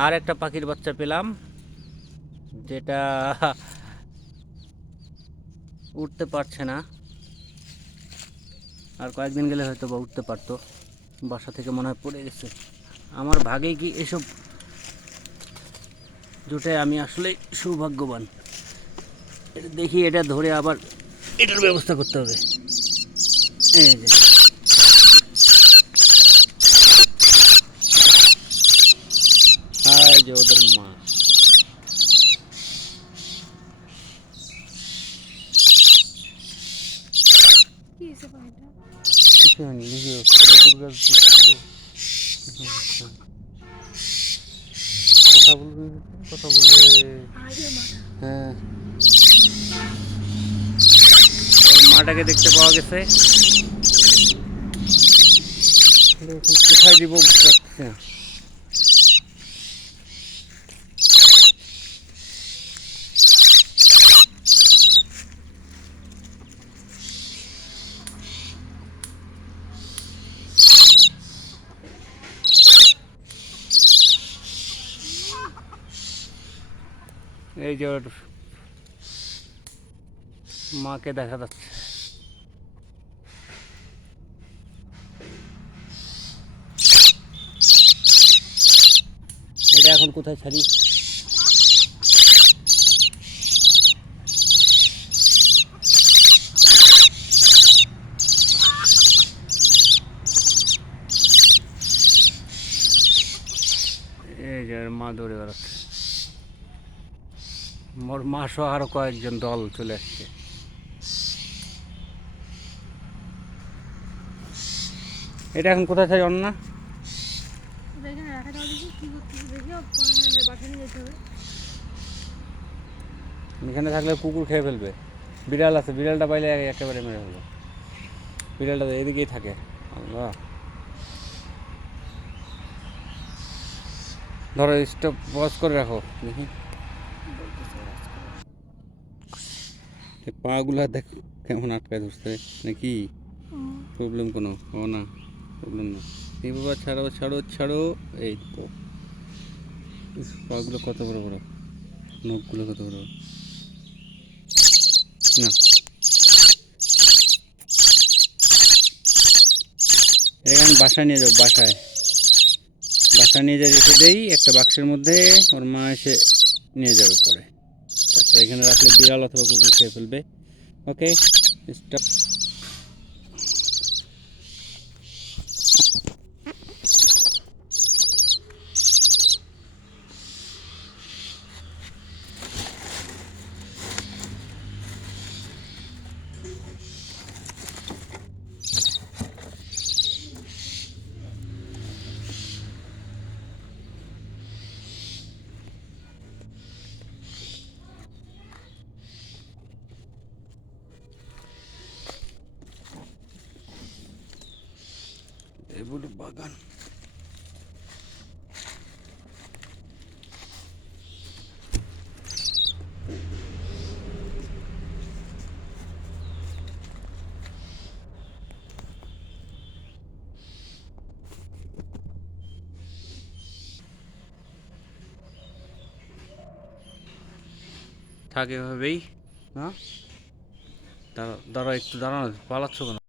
আর একটা পাখির বাচ্চা পেলাম, যেটা উঠতে পারছে না। আর কয়েকদিন গেলে হয়তো বা উঠতে পারতো। বাসা থেকে মনে হয় পড়ে গেছে। আমার ভাগে কি এসব জুটে, আমি আসলে সৌভাগ্যবান। দেখি এটা ধরে আবার এটার ব্যবস্থা করতে হবে। এই যে যে ওদের মা। কিছু হয়নি, লেবুর গাছ কথা বলবে, কথা বললে। হ্যাঁ, মাটাকে দেখতে পাওয়া গেছে। এখন কোথায় দিব বুঝতে পারছি না। এই যে ওর মাকে দেখা যাচ্ছে। এটা এখন কোথায় ছাড়ি? এই যে মা দৌড়ে বেড়াচ্ছে। মোর মা সহ আরো কয়েকজন দল চলে আসছে। এটা এখন কোথায় ছাড়ি অন্য? এখানে থাকলে কুকুর খেয়ে ফেলবে। বিড়াল আছে, বিড়ালটা পাইলে একেবারে মেরে ফেলবে। বিড়ালটা এদিকেই থাকে। আল্লাহ, ধরো স্টপ পজ করে রাখো দেখি। পাগুলা দেখো কেমন আটকায় ধরছে নাকি? প্রবলেম কোনো? ও না, প্রবলেম না। এই বাবা, ছাড়ো ছাড়ো ছাড়ো। এই তো পাগুলো কত বড় বড়, নখগুলো কত বড়। না, এখানে বাসায় নিয়ে যাও, বাসায় বাসায় নিয়ে যাই, রেখে দেই একটা বাক্সের মধ্যে। ওর মা এসে নিয়ে যাবে পরে। তারপরে এখানে রাখলে বিড়াল অথবা কুকুর খেয়ে ফেলবে। ওকে, স্টপ। এগুলো বাগান। থাকে এভাবেই। হ্যাঁ, দাঁড়াও দাঁড়াও, একটু দাঁড়ানো, পালাচ্ছ কেন?